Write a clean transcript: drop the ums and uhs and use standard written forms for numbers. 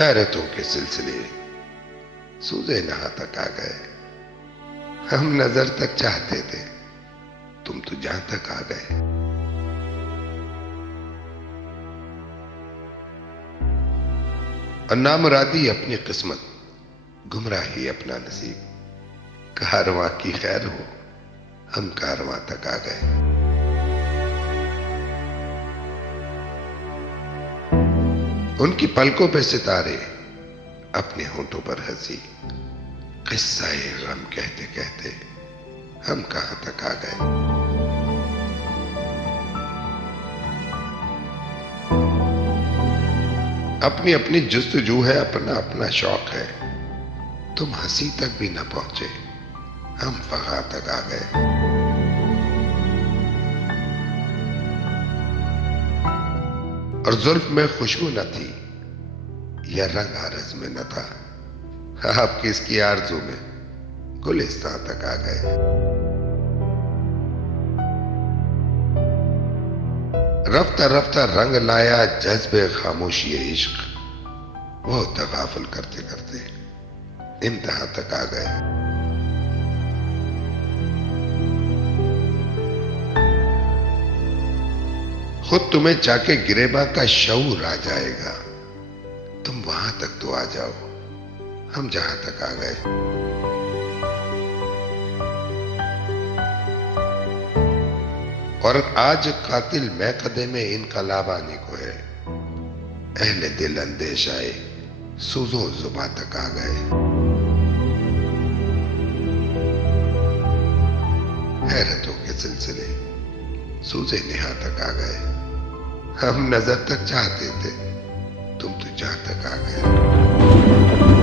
हैरतों के सिलसिले सूजे नहा तक आ गए। हम नजर तक चाहते थे, तुम तो जहां तक आ गए। और नामुरादी अपनी किस्मत, गुमराही अपना नसीब। कारवां की खैर हो, हम कारवां तक आ गए। उनकी पलकों पे सितारे, अपने होंठों पर हंसी। किस्सा गम कहते कहते हम कहां तक आ गए। अपनी अपनी जुस्तजू है, अपना अपना शौक है। तुम हंसी तक भी न पहुंचे, हम फगा तक आ गए। और जुल्फ में खुशबू न थी, या रंग आरज में न था। आप किसकी आरजू में गुलिस्तां तक आ गए। रफ्ता रफ्ता रंग लाया जज्बे खामोशी इश्क। वो तगाफल करते करते इंतहा तक आ गए। खुद तुम्हें चाके गिरेबा का शऊर आ जाएगा। तुम वहां तक तो आ जाओ, हम जहां तक आ गए। और आज कातिल मैकदे में इनकलाब आने को है। अहले दिल अंदेश आए, सूजो जुबा तक आ गए। हैरतों के सिलसिले सूजे नेहा तक आ गए। हम नजर तक चाहते थे, तुम तो जहां तक आ गए।